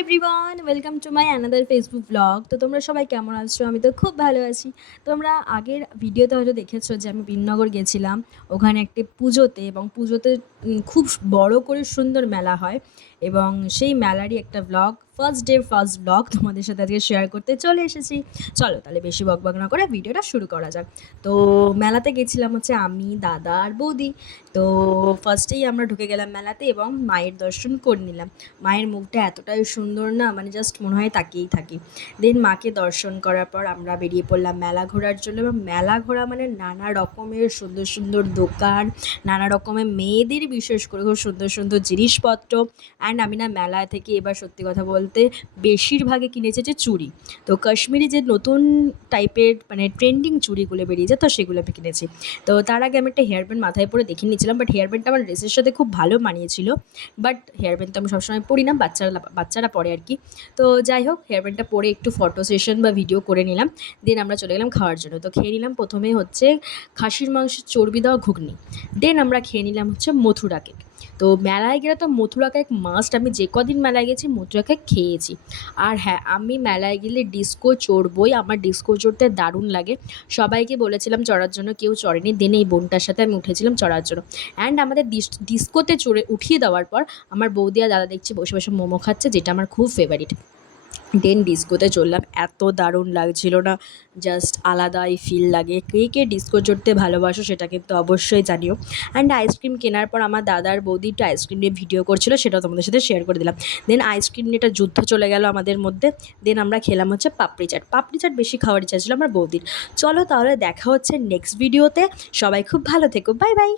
Everyone, welcome to my another Facebook blog. তো তোমরা সবাই কেমন আছো? আমি তো খুব ভালো আছি। তোমরা আগের ভিডিওতে হয়তো দেখেছো যে আমি বিননগর গেছিলাম ওখানে একটি পুজোতে, এবং পুজোতে খুব বড় করে সুন্দর মেলা হয়, এবং সেই মেলারই একটা blog, first day first blog তোমাদের সাথে আজকে শেয়ার করতে চলে এসেছি। চলো তাহলে বেশি বকবক না করে ভিডিওটা শুরু করা যাক। তো মেলাতে গেছিলাম হচ্ছে আমি, দাদা আর বৌদি। তো ফার্স্টেই আমরা ঢুকে গেলাম মেলাতে এবং মায়ের দর্শন করে নিলাম। মায়ের মুখটা এতটাই সুন্দর না, মানে জাস্ট মনে হয় তাকিয়েই থাকি। দেন মাকে দর্শন করার পর আমরা বেরিয়ে পড়লাম মেলা ঘোরার জন্য, এবং মেলা ঘোরা মানে নানা রকমের সুন্দর সুন্দর দোকান, নানা রকমের মেয়েদের বিশেষ করে খুব সুন্দর সুন্দর জিনিসপত্র। অ্যান্ড আমি না মেলা থেকে এবার সত্যি কথা বলতে বেশিরভাগে কিনেছে যে চুড়ি। তো কাশ্মীরি যে নতুন টাইপের মানে ট্রেন্ডিং চুড়িগুলো বেরিয়েছে, তো সেগুলো আমি কিনেছি। তো তার আগে আমি একটা হেয়ার ব্যান্ড মাথায় পরে দেখে নিয়েছিলাম, বাট হেয়ার ব্যান্ডটা আমার ড্রেসের সাথে খুব ভালো মানিয়েছিল। বাট হেয়ার ব্যান্ড তো আমি সবসময় পরি না, বাচ্চারা পরে আর কি। তো যাই হোক, হেয়ার ব্যান্ডটা পরে একটু ফটো সেশন বা ভিডিও করে নিলাম। দেন আমরা চলে গেলাম খাওয়ার জন্য। তো খেয়ে নিলাম প্রথমে হচ্ছে খাসির মাংসের চর্বি দেওয়া ঘুগনি। দেন আমরা খেয়ে নিলাম হচ্ছে মথুরা কেক। তো মেলায় গেলে তো মথুরা কেক মাস্ট, আমি যে কদিন মেলায় গেছি মথুরা কেক খেয়েছি। আর হ্যাঁ, আমি মেলায় গেলে ডিস্কো চড়বই, আমার ডিস্কো চড়তে দারুণ লাগে। সবাইকে বলেছিলাম চড়ার জন্য, কেউ চড়েনি। দেন এই বোনটার সাথে আমি উঠেছিলাম চড়ার জন্য। অ্যান্ড আমাদের ডিস্কোতে চড়ে উঠিয়ে দেওয়ার পর আমার বৌদি আর দাদা দেখছি বসে বসে মোমো খাচ্ছে, যেটা আমার খুব ফেভারিট। দেন ডিস্কোতে চললাম, এত দারুণ লাগছিল না, জাস্ট আলাদাই ফিল লাগে। কে কে ডিস্কো চড়তে ভালোবাসো সেটা কিন্তু অবশ্যই জানিও। অ্যান্ড আইসক্রিম কেনার পর আমার দাদার বৌদি একটু আইসক্রিম নিয়ে ভিডিও করছিল, সেটাও তোমাদের সাথে শেয়ার করে দিলাম। দেন আইসক্রিম নিয়ে একটা যুদ্ধ চলে গেল আমাদের মধ্যে। দেন আমরা খেলাম হচ্ছে পাপড়ি চাট। পাপড়ি চাট বেশি খাওয়ার ইচ্ছা ছিল আমার বৌদির। চলো তাহলে দেখা হচ্ছে নেক্সট ভিডিওতে। সবাই খুব ভালো থেকো, বাই বাই।